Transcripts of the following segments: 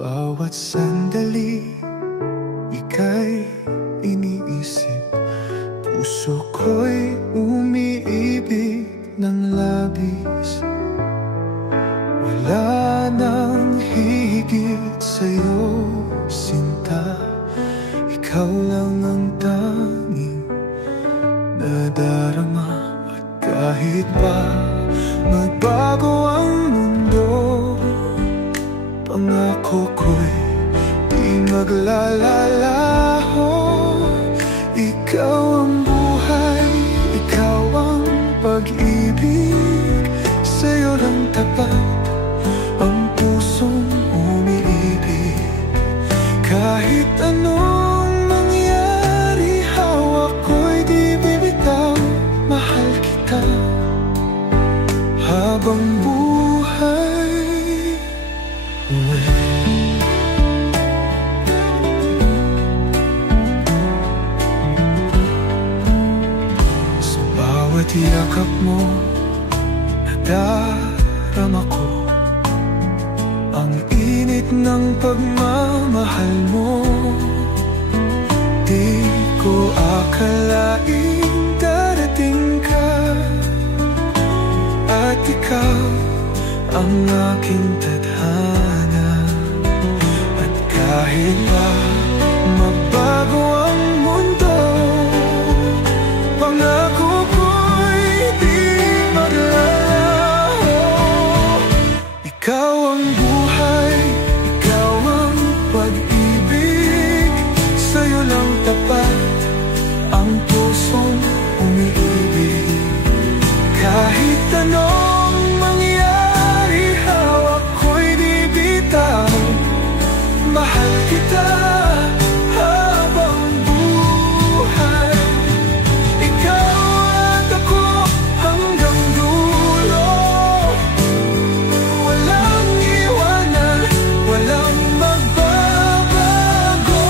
Bawat sandali, ika'y iniisip. Puso ko'y umiibig ng labis. Wala nang higit sa'yo, sinta. Ikaw lang ang tanging nadarama. At kahit pa magbago ang mundo, pangako ko'y di maglalalaho. Ikaw ang buhay, ikaw ang pag-ibig. Sa'yo lang tapat ang pusong umiibig. Kahit anong mangyari, hawak ko'y di bibitaw. Mahal kita habang buhay. Sa bawat yakap mo, nadarama ko ang init ng pagmamahal mo. Di ko akalaing darating ka, at ikaw ang aking tadhana. At kahit pa magbago ang mundo, pangako ko'y di maglalaho. Ikaw ang buhay, ikaw ang pag-ibig. Sa'yo lang tapat ang pusong umiibig. Kahit anong mangyari, hawak ko'y di bitaw. Mahal kita habang buhay. Ikaw at ako hanggang dulo. Walang iwanan, walang magbabago.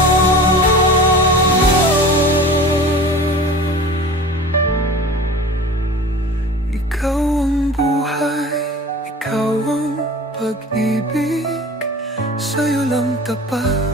Ikaw ang buhay, ikaw ang pag-ibig. Sa'yo lang tapat